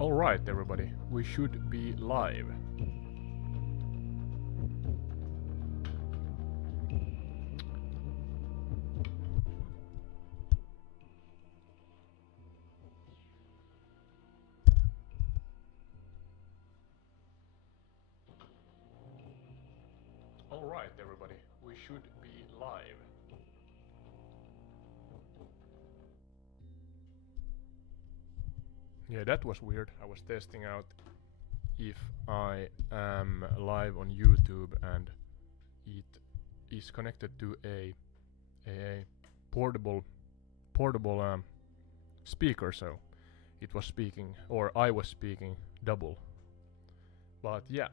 Alright, everybody, we should be live. Alright, everybody, we should be live. Yeah, that was weird. I was testing out if I am live on YouTube and it is connected to a portable speaker, so it was speaking, or I was speaking double. But yeah,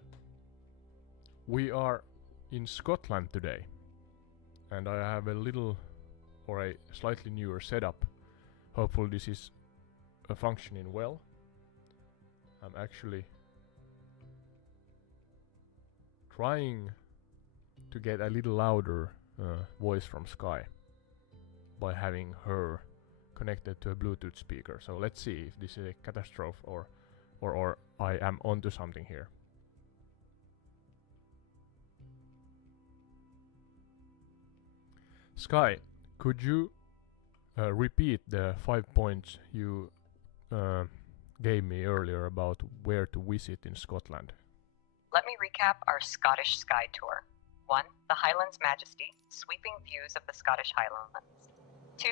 we are in Scotland today, and I have a little or a slightly newer setup. Hopefully this is functioning well. I'm actually trying to get a little louder voice from Sky by having her connected to a Bluetooth speaker. So let's see if this is a catastrophe or I am onto something here. Sky, could you repeat the 5 points you gave me earlier about where to visit in Scotland? Let me recap our Scottish Sky Tour. 1. The Highlands Majesty, sweeping views of the Scottish Highlands. 2.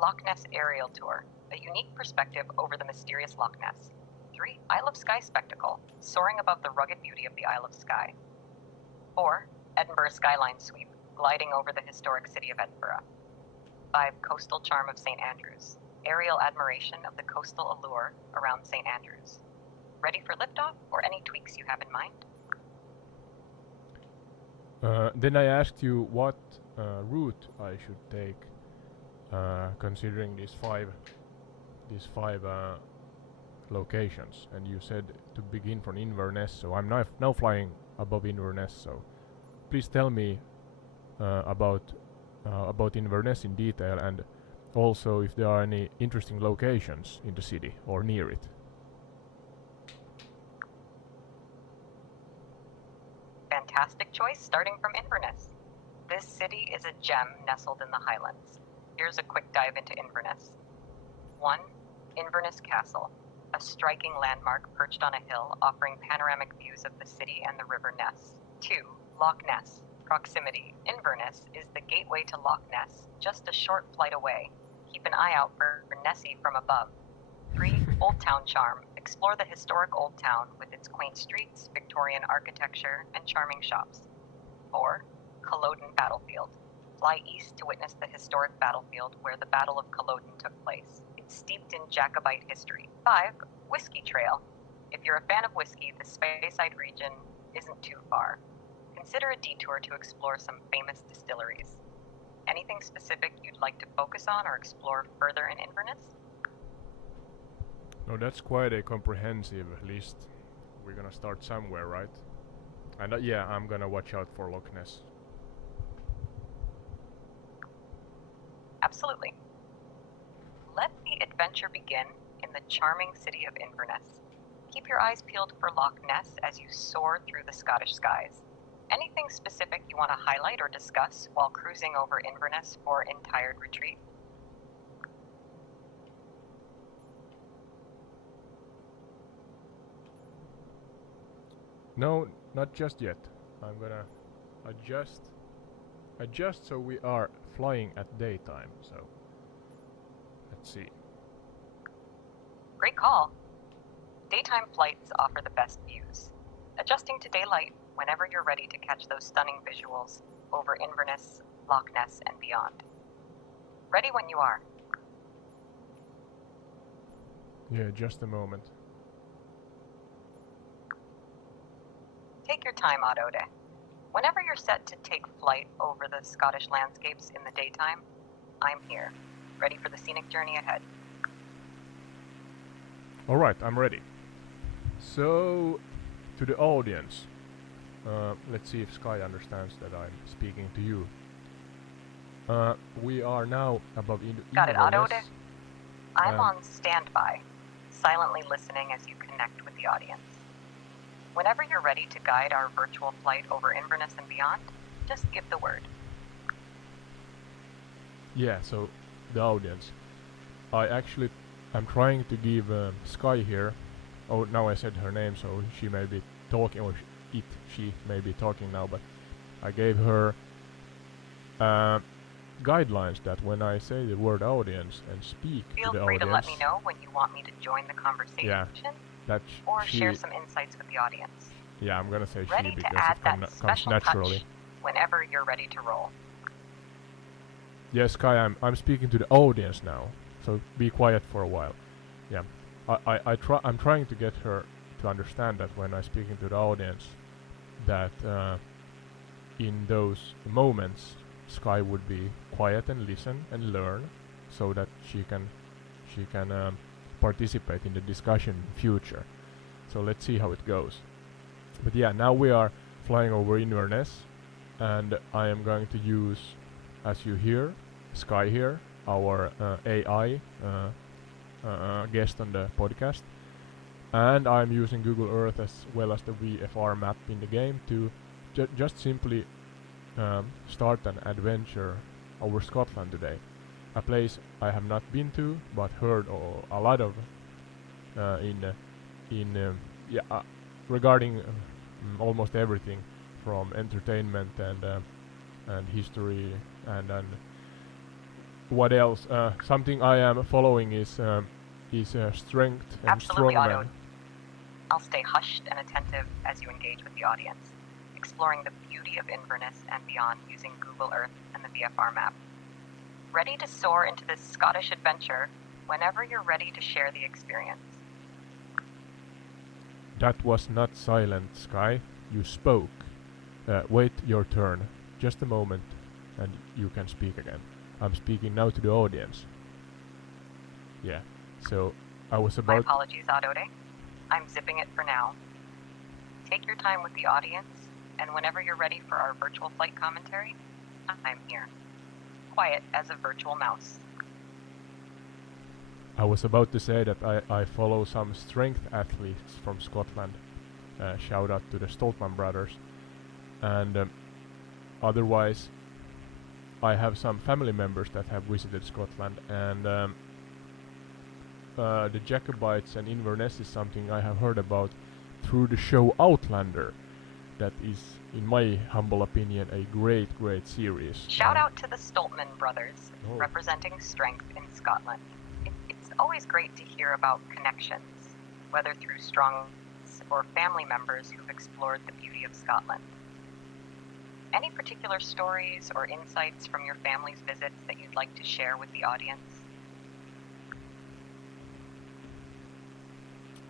Loch Ness Aerial Tour, a unique perspective over the mysterious Loch Ness. 3. Isle of Skye Spectacle, soaring above the rugged beauty of the Isle of Skye. 4. Edinburgh Skyline Sweep, gliding over the historic city of Edinburgh. 5. Coastal Charm of St. Andrews, aerial admiration of the coastal allure around St. Andrews. Ready for liftoff, or any tweaks you have in mind? Then I asked you what route I should take, considering these five locations, and you said to begin from Inverness. So I'm now flying above Inverness. So please tell me about Inverness in detail, and also if there are any interesting locations in the city or near it. Fantastic choice, starting from Inverness. This city is a gem nestled in the Highlands. Here's a quick dive into Inverness. 1. Inverness Castle, a striking landmark perched on a hill offering panoramic views of the city and the River Ness. 2. Loch Ness. Proximity. Inverness is the gateway to Loch Ness, just a short flight away. Keep an eye out for Nessie from above. 3. Old Town Charm. Explore the historic Old Town with its quaint streets, Victorian architecture, and charming shops. 4. Culloden Battlefield. Fly east to witness the historic battlefield where the Battle of Culloden took place. It's steeped in Jacobite history. 5. Whiskey Trail. If you're a fan of whiskey, the Speyside region isn't too far. Consider a detour to explore some famous distilleries. Anything specific you'd like to focus on or explore further in Inverness? No, that's quite a comprehensive list. We're gonna start somewhere, right? And yeah, I'm gonna watch out for Loch Ness. Absolutely. Let the adventure begin in the charming city of Inverness. Keep your eyes peeled for Loch Ness as you soar through the Scottish skies. Anything specific you want to highlight or discuss while cruising over Inverness for Intired Retreat? No, not just yet. I'm gonna adjust so we are flying at daytime. So let's see. Great call. Daytime flights offer the best views. Adjusting to daylight whenever you're ready to catch those stunning visuals over Inverness, Loch Ness, and beyond. Ready when you are. Yeah, just a moment. Take your time, Adode. Whenever you're set to take flight over the Scottish landscapes in the daytime, I'm here, ready for the scenic journey ahead. Alright, I'm ready. So, to the audience, let's see if Sky understands that I'm speaking to you. We are now above Got it, Inverness. Adode. I'm on standby. silently listening as you connect with the audience. Whenever you're ready to guide our virtual flight over Inverness and beyond, just give the word. Yeah, so the audience. I'm trying to give Sky here. Oh, now I said her name, so she may be talking, or she may be talking now, but I gave her guidelines that when I say the word audience and speak Feel to the free audience, to let me know when you want me to join the conversation that or share some insights with the audience. Yeah, I'm gonna say Ready she to because add it that comes special naturally. touch whenever you're ready to roll. Yes, Kai, I'm speaking to the audience now, so be quiet for a while. Yeah, I'm trying to get her to understand that when I'm speaking to the audience, that in those moments, Sky would be quiet and listen and learn, so that she can participate in the discussion in future. So let's see how it goes. But yeah, now we are flying over Inverness, and I am going to use, as you hear, Sky here, our AI guest on the podcast, and I'm using Google Earth as well as the VFR map in the game to just simply start an adventure over Scotland today, a place I have not been to but heard a lot of regarding almost everything from entertainment and history and what else? Something I am following is strength and Absolutely, strongman. Otto. I'll stay hushed and attentive as you engage with the audience, exploring the beauty of Inverness and beyond using Google Earth and the VFR map. Ready to soar into this Scottish adventure whenever you're ready to share the experience. That was not silent, Sky. You spoke. Wait your turn. Just a moment, and you can speak again. I'm speaking now to the audience. Yeah, so I was My about... apologies, Adode. I'm zipping it for now. Take your time with the audience, and whenever you're ready for our virtual flight commentary, I'm here. Quiet as a virtual mouse. I was about to say that I follow some strength athletes from Scotland. Shout out to the Stoltman brothers. And otherwise, I have some family members that have visited Scotland, and the Jacobites and Inverness is something I have heard about through the show Outlander. That is, in my humble opinion, a great series. Shout out to the Stoltman brothers, representing strength in Scotland. It's always great to hear about connections, whether through strong or family members who've explored the beauty of Scotland. Any particular stories or insights from your family's visits that you'd like to share with the audience?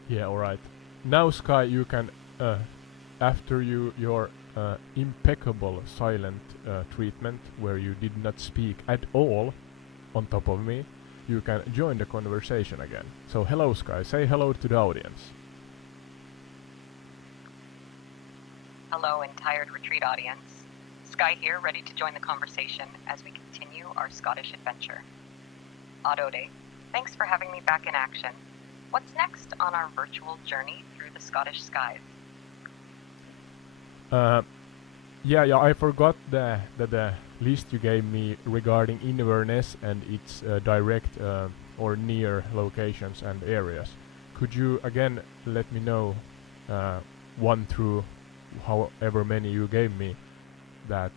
Yeah, alright. Now, Sky, you can, after your impeccable silent treatment, where you did not speak at all on top of me, you can join the conversation again. So hello, Sky, say hello to the audience. Hello, entire retreat audience. Sky here, ready to join the conversation as we continue our Scottish adventure. Adode, thanks for having me back in action. What's next on our virtual journey through the Scottish skies? Yeah, I forgot the list you gave me regarding Inverness and its direct or near locations and areas. Could you again let me know, one through however many you gave me, that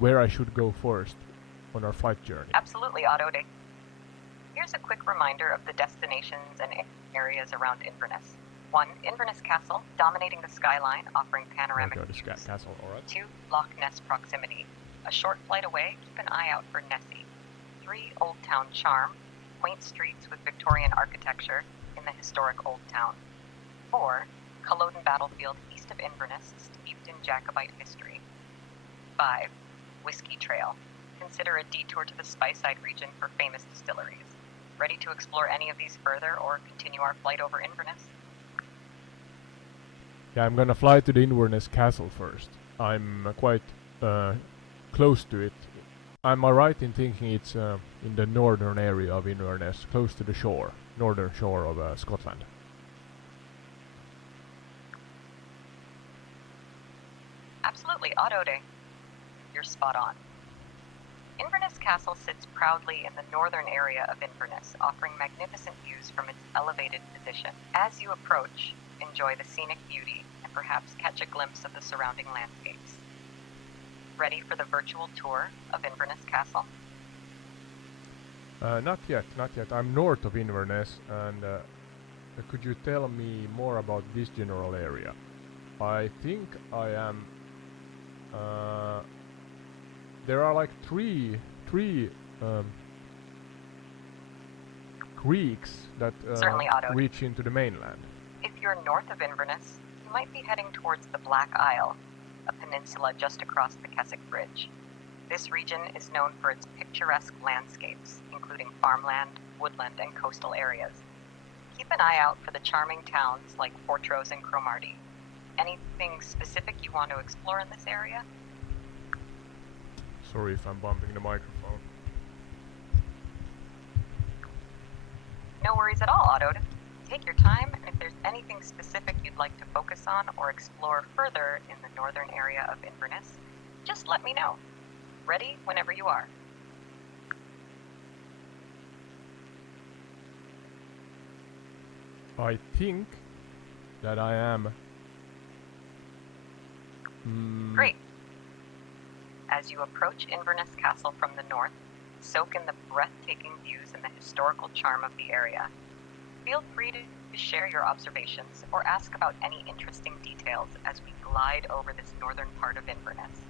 where I should go first on our flight journey? Absolutely, Adode. Here's a quick reminder of the destinations and areas around Inverness. 1. Inverness Castle, dominating the skyline, offering panoramic views. Castle, alright. 2. Loch Ness proximity. A short flight away, keep an eye out for Nessie. 3. Old Town charm, quaint streets with Victorian architecture in the historic Old Town. 4. Culloden battlefield east of Inverness, steeped in Jacobite history. 5. Whiskey Trail. Consider a detour to the Speyside region for famous distilleries. Ready to explore any of these further or continue our flight over Inverness? Yeah, I'm gonna fly to the Inverness Castle first. I'm quite close to it. Am I right in thinking it's in the northern area of Inverness, close to the shore? northern shore of Scotland. Absolutely, Autode. You're spot on. Inverness Castle sits proudly in the northern area of Inverness, offering magnificent views from its elevated position. As you approach, enjoy the scenic beauty and perhaps catch a glimpse of the surrounding landscapes. Ready for the virtual tour of Inverness Castle? Not yet. I'm north of Inverness, and could you tell me more about this general area? I think I am. There are like three creeks that Certainly, Otto. reach into the mainland. If you're north of Inverness, you might be heading towards the Black Isle, a peninsula just across the Keswick Bridge. This region is known for its picturesque landscapes, including farmland, woodland, and coastal areas. Keep an eye out for the charming towns like Fortrose and Cromarty. Anything specific you want to explore in this area? Sorry if I'm bumping the microphone. No worries at all, Otto. Take your time, and if there's anything specific you'd like to focus on or explore further in the northern area of Inverness, just let me know. Ready whenever you are. I think that I am. Great. As you approach Inverness Castle from the north, soak in the breathtaking views and the historical charm of the area. Feel free to share your observations or ask about any interesting details as we glide over this northern part of Inverness.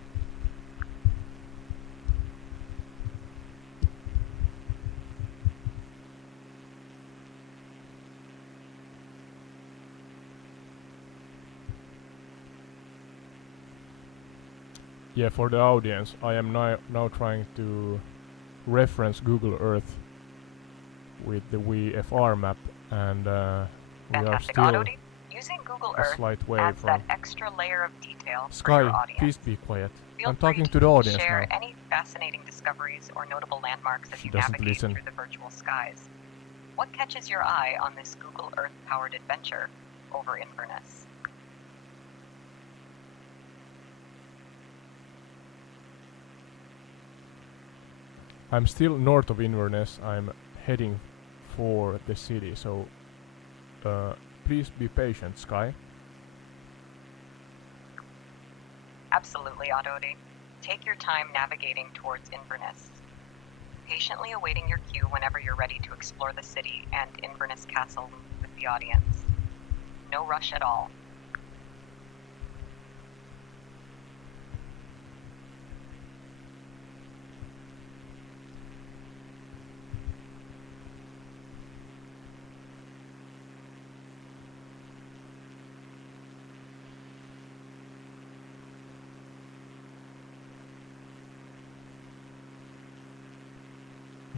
Yeah, for the audience, I am now trying to reference Google Earth with the VFR map, and we are Fantastic, still Otto. Using Google a Earth slight way adds from. that extra layer of detail for Sky, your audience. please be quiet. Feel I'm free talking to the audience share now. any fascinating discoveries or notable landmarks as She you doesn't navigate listen. through the virtual skies. What catches your eye on this Google Earth-powered adventure over Inverness? I'm still north of Inverness. I'm heading for the city, so please be patient, Sky. Absolutely, Autodi. Take your time navigating towards Inverness, patiently awaiting your cue whenever you're ready to explore the city and Inverness Castle with the audience. No rush at all.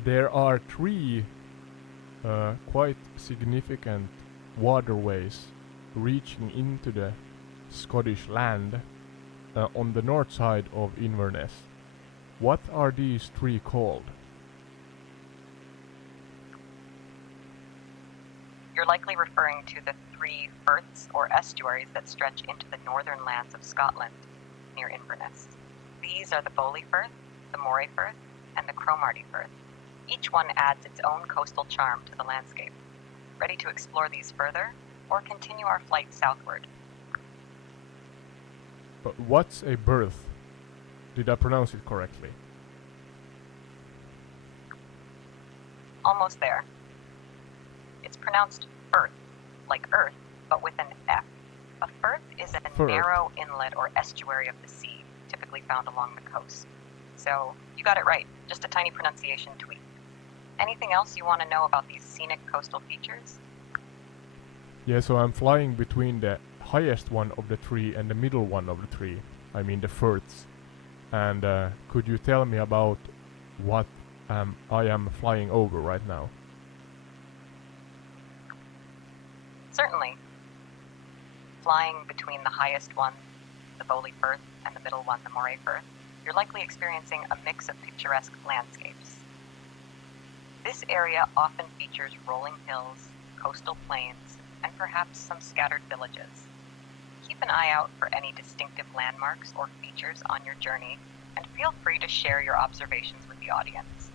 There are three quite significant waterways reaching into the Scottish land on the north side of Inverness. What are these three called? You're likely referring to the three firths or estuaries that stretch into the northern lands of Scotland near Inverness. These are the Bowley Firth, the Moray Firth, and the Cromarty Firth. Each one adds its own coastal charm to the landscape. Ready to explore these further, or continue our flight southward? But what's a berth? Did I pronounce it correctly? Almost there. It's pronounced Firth, like Earth, but with an F. A firth is a Firth. narrow inlet or estuary of the sea, typically found along the coast. So, you got it right, just a tiny pronunciation tweak. Anything else you want to know about these scenic coastal features? Yeah, so I'm flying between the highest one of the three and the middle one of the three. I mean the firths. And could you tell me about what I am flying over right now? Certainly. Flying between the highest one, the Bowley Firth, and the middle one, the Moray Firth, you're likely experiencing a mix of picturesque landscapes. This area often features rolling hills, coastal plains, and perhaps some scattered villages. Keep an eye out for any distinctive landmarks or features on your journey, and feel free to share your observations with the audience.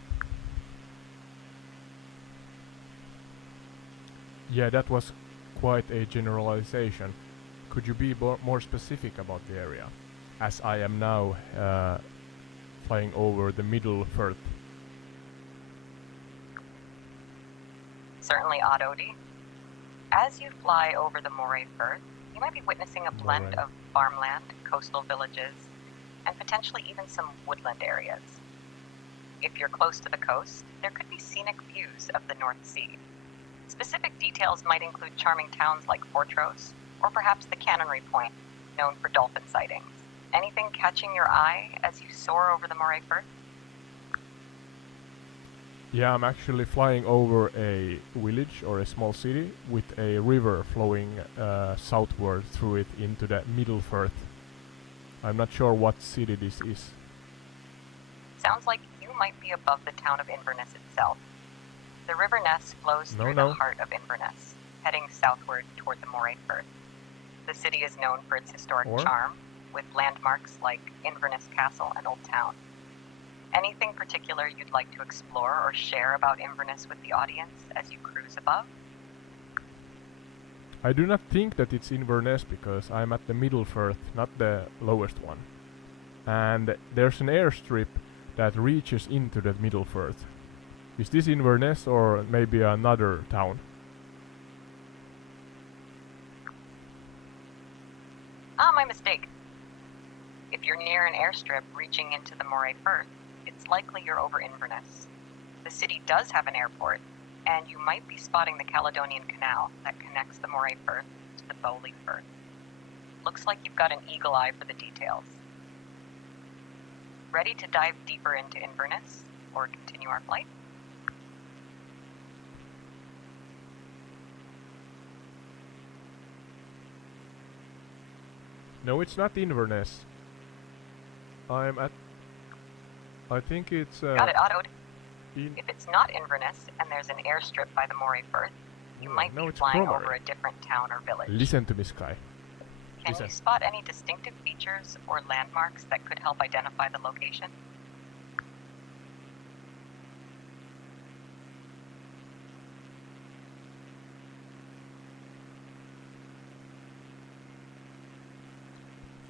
Yeah, that was quite a generalization. Could you be more specific about the area? As I am now flying over the middle Firth. Certainly, Ododi. As you fly over the Moray Firth, you might be witnessing a blend of farmland, coastal villages, and potentially even some woodland areas. If you're close to the coast, there could be scenic views of the North Sea. Specific details might include charming towns like Fortrose, or perhaps the Canonry Point, known for dolphin sightings. Anything catching your eye as you soar over the Moray Firth? Yeah, I'm actually flying over a village or a small city with a river flowing southward through it into the middle Firth. I'm not sure what city this is. Sounds like you might be above the town of Inverness itself. The River Ness flows through the heart of Inverness, heading southward toward the Moray Firth. The city is known for its historic charm, with landmarks like Inverness Castle and Old Town. Anything particular you'd like to explore or share about Inverness with the audience as you cruise above? I do not think that it's Inverness because I'm at the middle Firth, not the lowest one. And there's an airstrip that reaches into the middle Firth. Is this Inverness or maybe another town? My mistake. If you're near an airstrip reaching into the Moray Firth, it's likely you're over Inverness. The city does have an airport, and you might be spotting the Caledonian Canal that connects the Moray Firth to the Bowley Firth. Looks like you've got an eagle eye for the details. Ready to dive deeper into Inverness, or continue our flight? No, it's not Inverness. I'm at... I think it's... Got it, autoed. If it's not Inverness and there's an airstrip by the Moray Firth, you might be flying over a different town or village. Listen to me, Sky. Can you spot any distinctive features or landmarks that could help identify the location?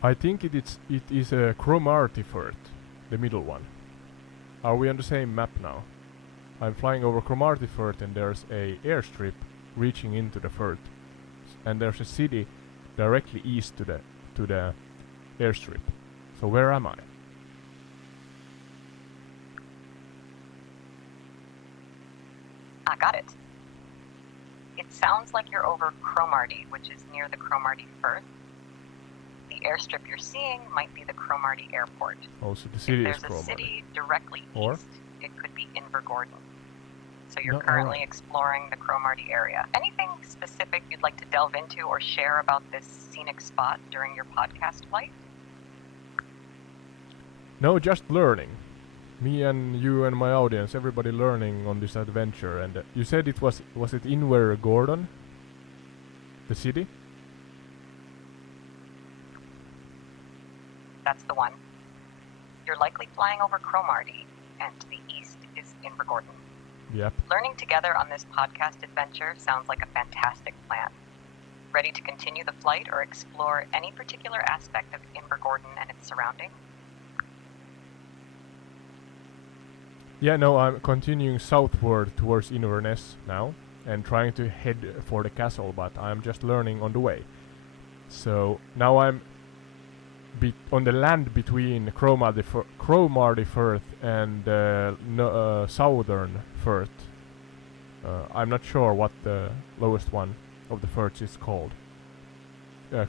I think it is a Cromarty Firth, the middle one. Are we on the same map now? I'm flying over Cromarty Firth and there's a airstrip reaching into the Firth. And there's a city directly east to the airstrip. So where am I? I got it. It sounds like you're over Cromarty, which is near the Cromarty Firth. The airstrip you're seeing might be the Cromarty Airport. Oh, so the city is Cromarty. Cromarty. There's a city directly east. It could be Invergordon. So you're No, currently exploring the Cromarty area. Anything specific you'd like to delve into or share about this scenic spot during your podcast flight? No, just learning. Me and you and my audience, everybody learning on this adventure. And you said it was it Invergordon? The city? That's the one. You're likely flying over Cromarty, and to the east is Invergordon. Yep. Learning together on this podcast adventure sounds like a fantastic plan. Ready to continue the flight or explore any particular aspect of Invergordon and its surroundings? Yeah, no, I'm continuing southward towards Inverness now and trying to head for the castle, but I'm just learning on the way. So now I'm on the land between Cromarty Firth and Southern Firth. I'm not sure what the lowest one of the firths is called.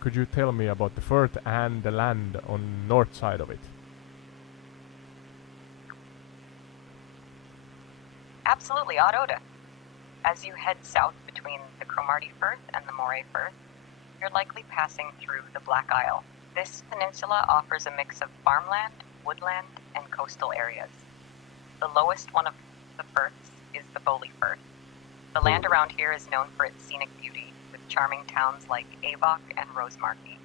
Could you tell me about the firth and the land on north side of it? Absolutely, Autoda. As you head south between the Cromarty Firth and the Moray Firth, you're likely passing through the Black Isle. This peninsula offers a mix of farmland, woodland, and coastal areas. The lowest one of the firths is the Bowley Firth. The Bowley. land around here is known for its scenic beauty, with charming towns like Avok and Rosemarkie.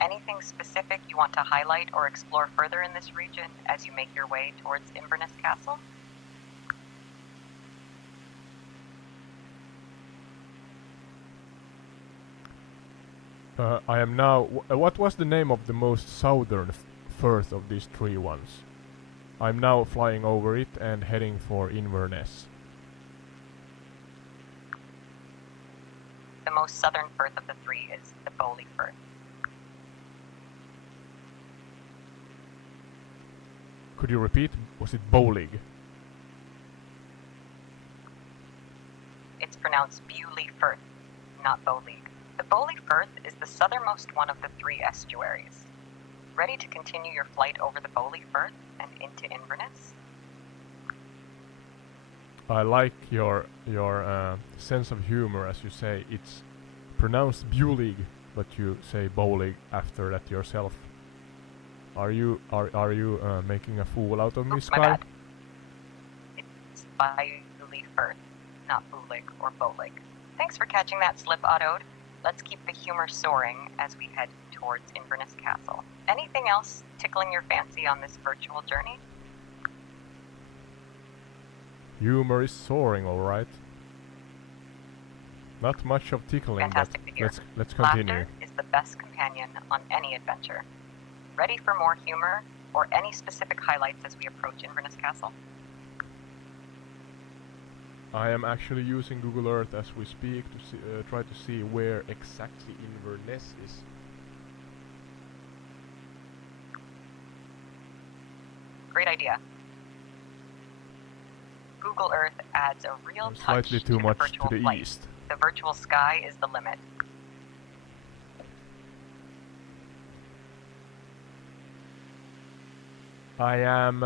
Anything specific you want to highlight or explore further in this region as you make your way towards Inverness Castle? I am now. What was the name of the most southern firth of these three ones? I'm now flying over it and heading for Inverness. The most southern firth of the three is the Bowley Firth. Could you repeat? Was it Bowlig? It's pronounced Bewley Firth, not Bowlig. The Bowley Firth is the southernmost one of the three estuaries. Ready to continue your flight over the Bowley Firth and into Inverness? I like your sense of humor, as you say. It's pronounced Bewlig, but you say Bowlig after that yourself. Are you making a fool out of me, My Sky? bad. It's Bewley Firth, not Bowlig or Bowlig. Thanks for catching that slip, Otto. Let's keep the humor soaring as we head towards Inverness Castle. Anything else tickling your fancy on this virtual journey? Humor is soaring, all right. Not much of tickling, Fantastic but to hear. let's continue. Laughter is the best companion on any adventure. Ready for more humor or any specific highlights as we approach Inverness Castle? I am actually using Google Earth as we speak to see, try to see where exactly Inverness is. Great idea. Google Earth adds a real touch Slightly too to much the to virtual the flight. east. The virtual sky is the limit. I am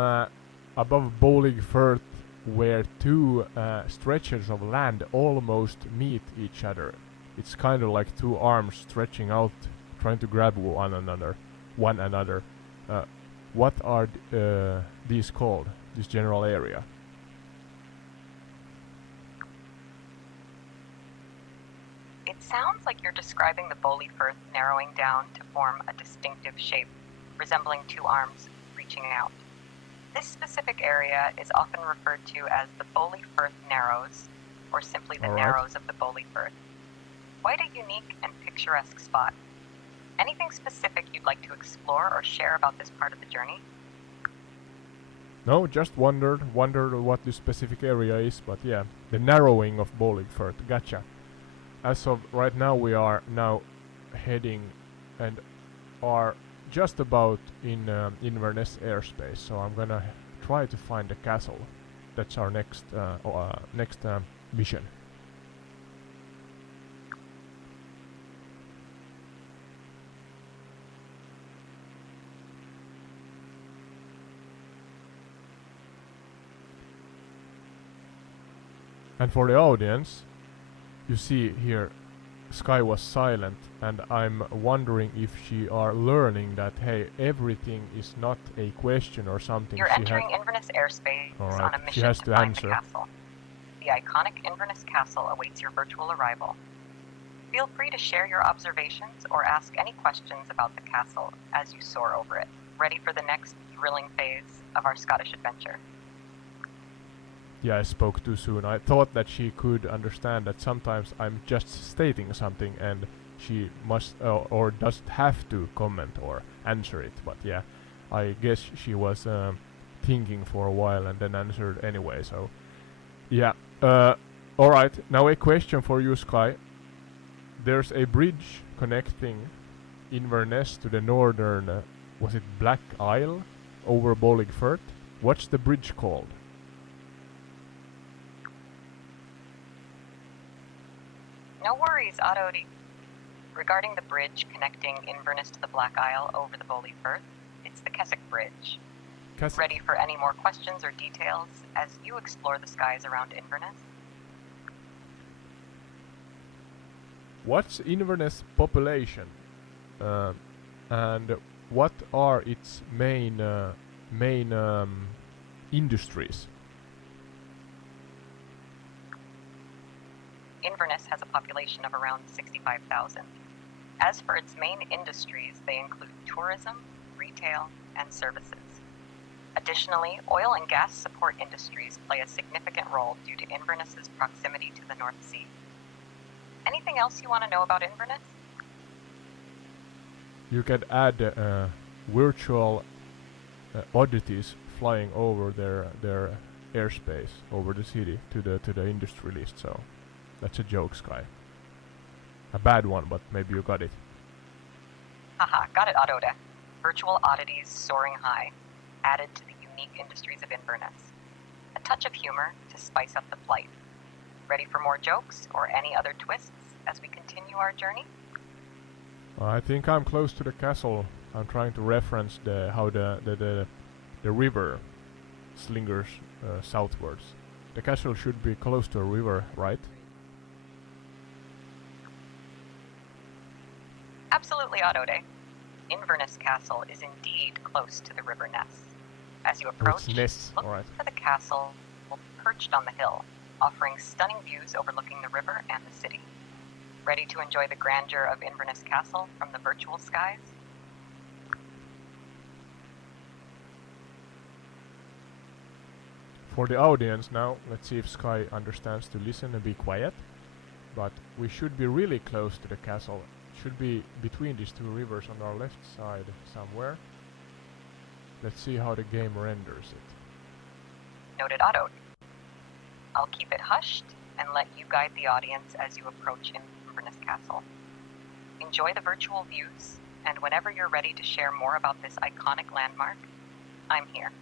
above Bowling Firth, where two stretches of land almost meet each other. It's kind of like two arms stretching out, trying to grab one another. What are these called? This general area? It sounds like you're describing the Bowley Firth narrowing down to form a distinctive shape, resembling two arms reaching out. This specific area is often referred to as the Bowley Firth Narrows, or simply the All right. Narrows of the Bowley Firth. Quite a unique and picturesque spot. Anything specific you'd like to explore or share about this part of the journey? No, just wondered what this specific area is, but yeah, the narrowing of Bowling Firth. Gotcha. As of right now, we are now heading and are just about in Inverness airspace. So I'm gonna try to find a castle. That's our next mission. And for the audience, you see here, Sky was silent, and I'm wondering if she are learning that, hey, everything is not a question or something. You're She entering Inverness airspace Alright, on a she mission has to to find answer. the castle. The iconic Inverness Castle awaits your virtual arrival. Feel free to share your observations or ask any questions about the castle as you soar over it, ready for the next thrilling phase of our Scottish adventure. Yeah, I spoke too soon. I thought that she could understand that sometimes I'm just stating something and she must or doesn't have to comment or answer it. But yeah, I guess she was thinking for a while and then answered anyway. So yeah, alright. Now a question for you, Sky. There's a bridge connecting Inverness to the northern, was it Black Isle, over Bowling Firth? What's the bridge called? No worries, Otto. Regarding the bridge connecting Inverness to the Black Isle over the Bowley Firth, it's the Keswick Bridge. Ready for any more questions or details as you explore the skies around Inverness? What's Inverness population, and what are its main industries? Inverness has a population of around 65,000. As for its main industries, they include tourism, retail, and services. Additionally, oil and gas support industries play a significant role due to Inverness's proximity to the North Sea. Anything else you want to know about Inverness? You can add virtual oddities flying over their airspace over the city to the industry list. So that's a joke, Sky. A bad one, but maybe you got it. Haha, got it, Adode. Virtual oddities soaring high, added to the unique industries of Inverness. A touch of humor to spice up the flight. Ready for more jokes or any other twists as we continue our journey? I think I'm close to the castle. I'm trying to reference how the river slingers southwards. The castle should be close to a river, right? Absolutely, Adode. Inverness Castle is indeed close to the River Ness. As you approach, look Alright. for the castle perched on the hill, offering stunning views overlooking the river and the city. Ready to enjoy the grandeur of Inverness Castle from the virtual skies? For the audience now, let's see if Sky understands to listen and be quiet. But we should be really close to the castle. Should be between these two rivers on our left side somewhere. Let's see how the game renders it. Noted, Adode. I'll keep it hushed and let you guide the audience as you approach Inverness Castle. Enjoy the virtual views, and whenever you're ready to share more about this iconic landmark, I'm here.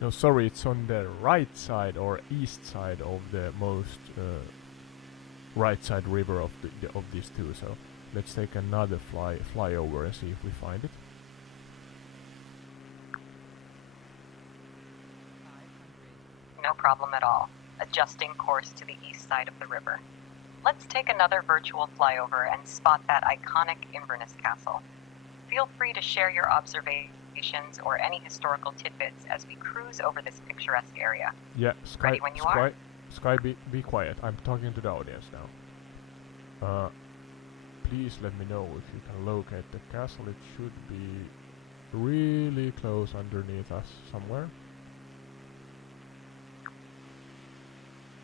No, sorry, it's on the right side or east side of the most right side river of these two. So let's take another flyover and see if we find it. No problem at all. Adjusting course to the east side of the river. Let's take another virtual flyover and spot that iconic Inverness Castle. Feel free to share your observations or any historical tidbits as we cruise over this picturesque area. Yeah, Sky, Ready when you are? Sky, be quiet. I'm talking to the audience now. Please let me know if you can locate the castle. It should be really close underneath us somewhere.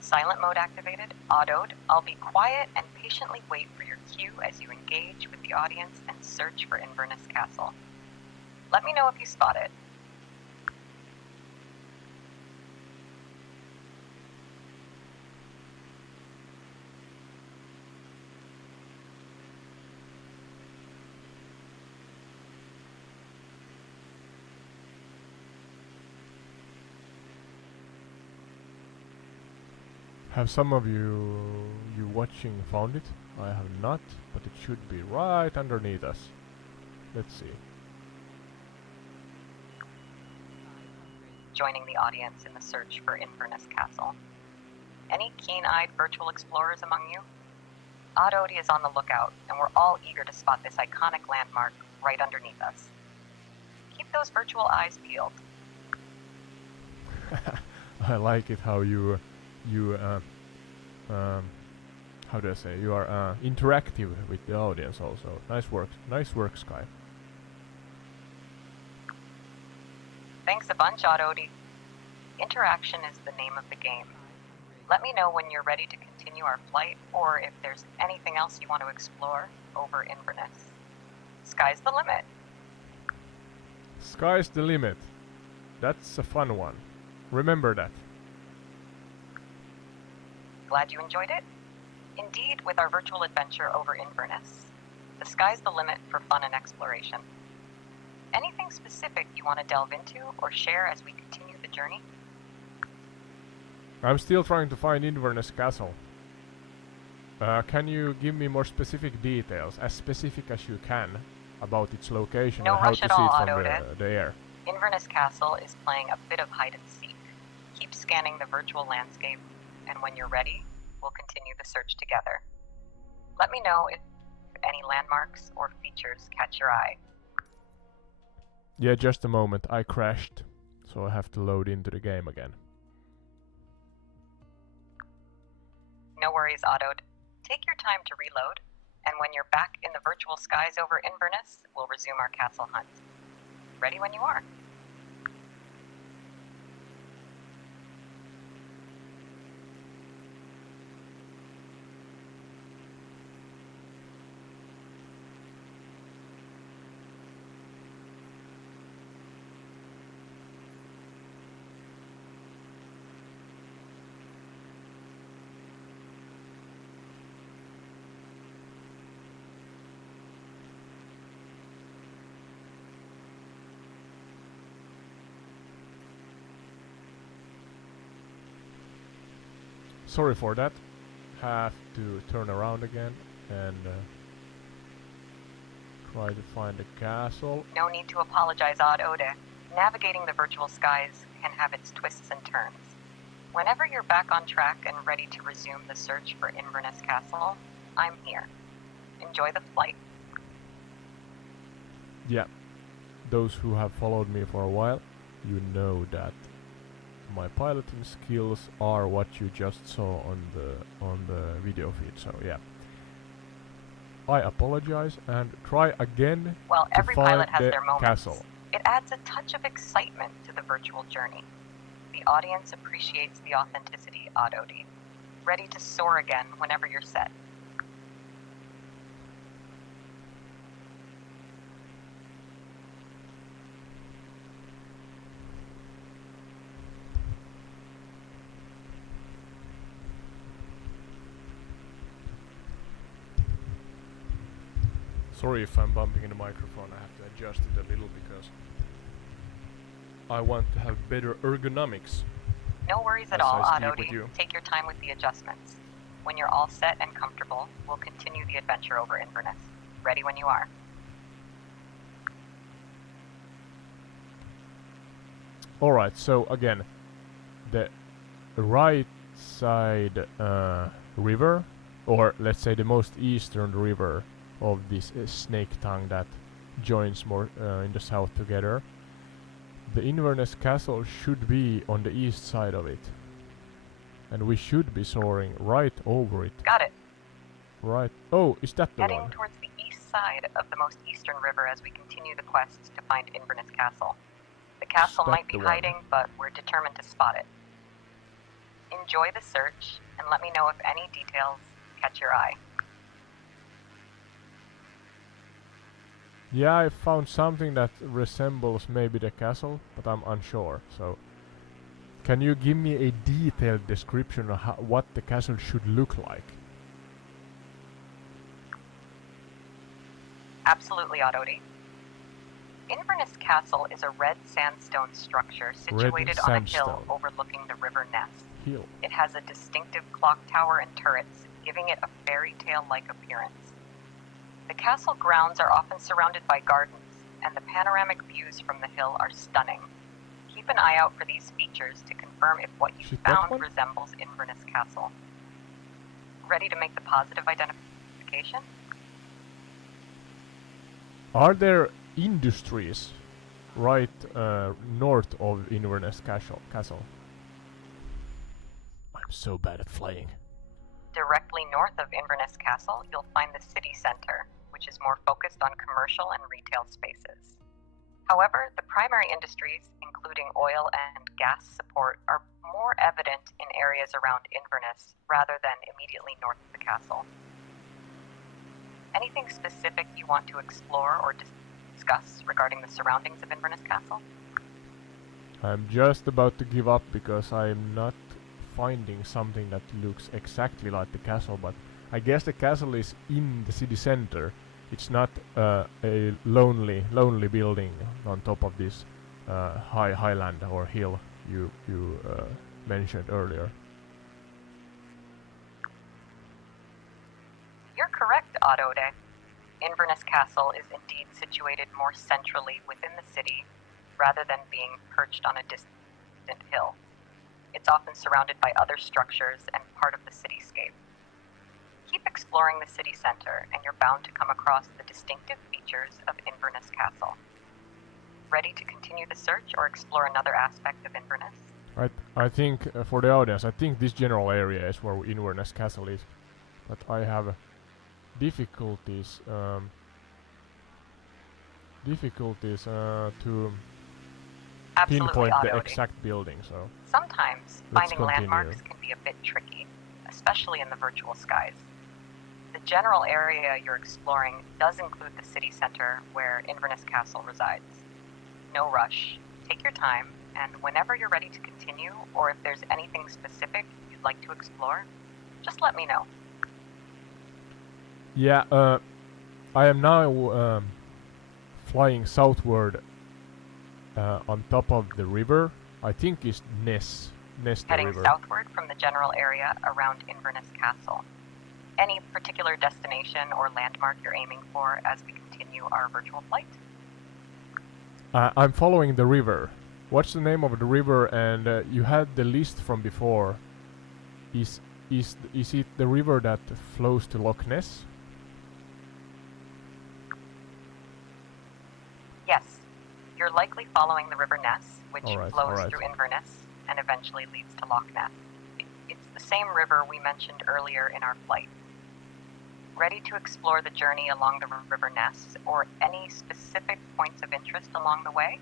Silent mode activated. Adode, I'll be quiet and patiently wait for your cue as you engage with the audience and search for Inverness Castle. Let me know if you spot it. Have some of you watching found it? I have not, but it should be right underneath us. Let's see. Joining the audience in the search for Inverness Castle. Any keen-eyed virtual explorers among you? Adode is on the lookout, and we're all eager to spot this iconic landmark right underneath us. Keep those virtual eyes peeled. I like it how you how do I say, you are interactive with the audience also. Nice work, Sky. Thanks a bunch, Adode. Interaction is the name of the game. Let me know when you're ready to continue our flight, or if there's anything else you want to explore over Inverness. Sky's the limit. Sky's the limit. That's a fun one. Remember that. Glad you enjoyed it? Indeed, with our virtual adventure over Inverness, the sky's the limit for fun and exploration. Anything specific you want to delve into or share as we continue the journey? I'm still trying to find Inverness Castle. Can you give me more specific details, as specific as you can, about its location No and how rush to at see all, it from Adode. the air? Inverness Castle is playing a bit of hide and seek. Keep scanning the virtual landscape, and when you're ready, we'll continue the search together. Let me know if any landmarks or features catch your eye. Yeah, just a moment. I crashed, so I have to load into the game again. worries, Otto. Take your time to reload, and when you're back in the virtual skies over Inverness, we'll resume our castle hunt. Ready when you are. Sorry for that. Have to turn around again and try to find the castle. No need to apologize, Odd Ode. Navigating the virtual skies can have its twists and turns. Whenever you're back on track and ready to resume the search for Inverness Castle, I'm here. Enjoy the flight. Yeah, those who have followed me for a while, you know that my piloting skills are what you just saw on the video feed. So yeah, I apologize and try again. Well, to every find pilot has the their moments. castle. It adds a touch of excitement to the virtual journey. The audience appreciates the authenticity, Odd Ode. Ready to soar again whenever you're set. Sorry if I'm bumping in the microphone, I have to adjust it a little because I want to have better ergonomics. No worries at As all, I Odd speak Ode. with you. Take your time with the adjustments. When you're all set and comfortable, we'll continue the adventure over Inverness. Ready when you are. Alright, so again, the right side river, or let's say the most eastern river of this snake tongue that joins more in the south together. The Inverness Castle should be on the east side of it. And we should be soaring right over it. Got it. Right. Oh, is that the Heading one? towards the east side of the most eastern river as we continue the quest to find Inverness Castle. The castle that might be the one? hiding, but we're determined to spot it. Enjoy the search, and let me know if any details catch your eye. Yeah, I found something that resembles maybe the castle, but I'm unsure. So, can you give me a detailed description of what the castle should look like? Absolutely, Odd Ode. Inverness Castle is a red sandstone structure situated on a hill sandstone. overlooking the River Ness. Hill. It has a distinctive clock tower and turrets, giving it a fairy tale-like appearance. The castle grounds are often surrounded by gardens, and the panoramic views from the hill are stunning. Keep an eye out for these features to confirm if what you Is it that found one? resembles Inverness Castle. Ready to make the positive identification? Are there industries right north of Inverness Castle? I'm so bad at flying. Directly north of Inverness Castle, you'll find the city center, which is more focused on commercial and retail spaces. However, the primary industries, including oil and gas support, are more evident in areas around Inverness rather than immediately north of the castle. Anything specific you want to explore or discuss regarding the surroundings of Inverness Castle? I'm just about to give up because I'm not finding something that looks exactly like the castle, but I guess the castle is in the city center. It's not a lonely building on top of this highland or hill you mentioned earlier. You're correct, Odd Ode. Inverness Castle is indeed situated more centrally within the city rather than being perched on a distant hill. It's often surrounded by other structures and part of the cityscape. Keep exploring the city center, and you're bound to come across the distinctive features of Inverness Castle. Ready to continue the search or explore another aspect of Inverness? Right. I think for the audience, I think this general area is where Inverness Castle is, but I have difficulties to Absolutely, pinpoint the Auto. exact building. So Sometimes let's finding continue. landmarks can be a bit tricky, especially in the virtual skies. The general area you're exploring does include the city center where Inverness Castle resides. No rush. Take your time, and whenever you're ready to continue, or if there's anything specific you'd like to explore, just let me know. Yeah, I am now flying southward on top of the river. I think it's Ness the Heading river. southward from the general area around Inverness Castle. Any particular destination or landmark you're aiming for as we continue our virtual flight? I'm following the river. What's the name of the river? And you had the list from before. Is it the river that flows to Loch Ness? Yes. You're likely following the River Ness, which Alright, flows alright. through Inverness and eventually leads to Loch Ness. It's the same river we mentioned earlier in our flight. Ready to explore the journey along the River Ness or any specific points of interest along the way?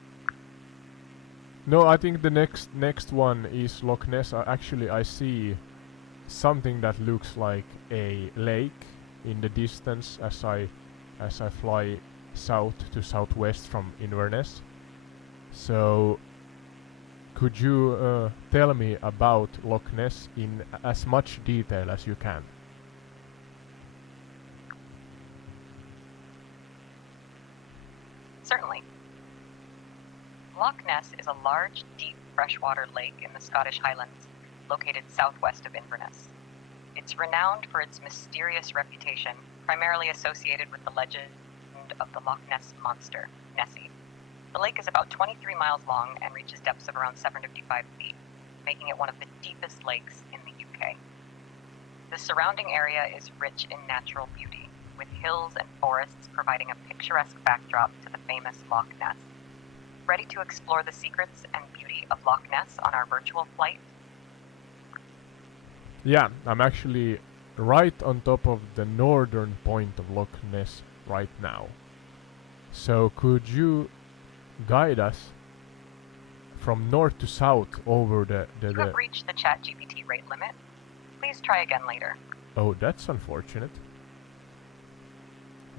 No, I think the next one is Loch Ness. Actually, I see something that looks like a lake in the distance as I fly south to southwest from Inverness. So could you tell me about Loch Ness in as much detail as you can? Certainly. Loch Ness is a large, deep freshwater lake in the Scottish Highlands, located southwest of Inverness. It's renowned for its mysterious reputation, primarily associated with the legend of the Loch Ness Monster, Nessie. The lake is about 23 miles long and reaches depths of around 755 feet, making it one of the deepest lakes in the UK. The surrounding area is rich in natural beauty, with hills and forests providing a picturesque backdrop to the famous Loch Ness. Ready to explore the secrets and beauty of Loch Ness on our virtual flight? Yeah, I'm actually right on top of the northern point of Loch Ness right now. So could you guide us from north to south over You have reached the ChatGPT rate limit. Please try again later. Oh, that's unfortunate.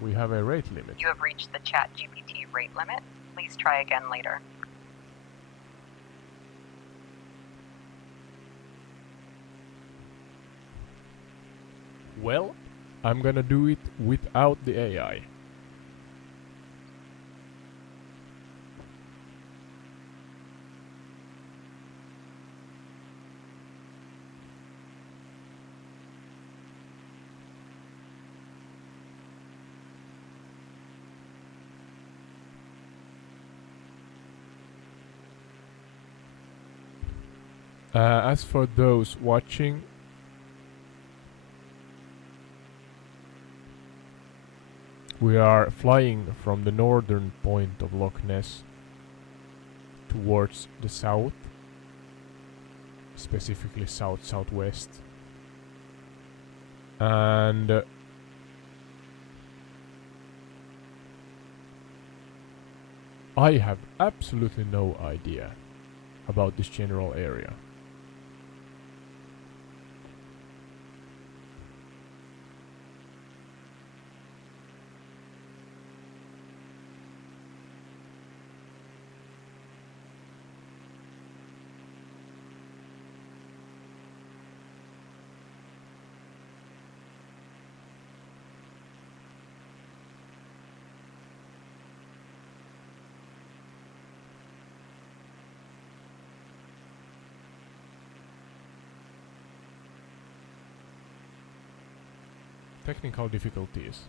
We have a rate limit. You have reached the ChatGPT rate limit. Please try again later. Well, I'm gonna do it without the AI. As for those watching, we are flying from the northern point of Loch Ness towards the south, specifically south-southwest. And I have absolutely no idea about this general area. Technical difficulties.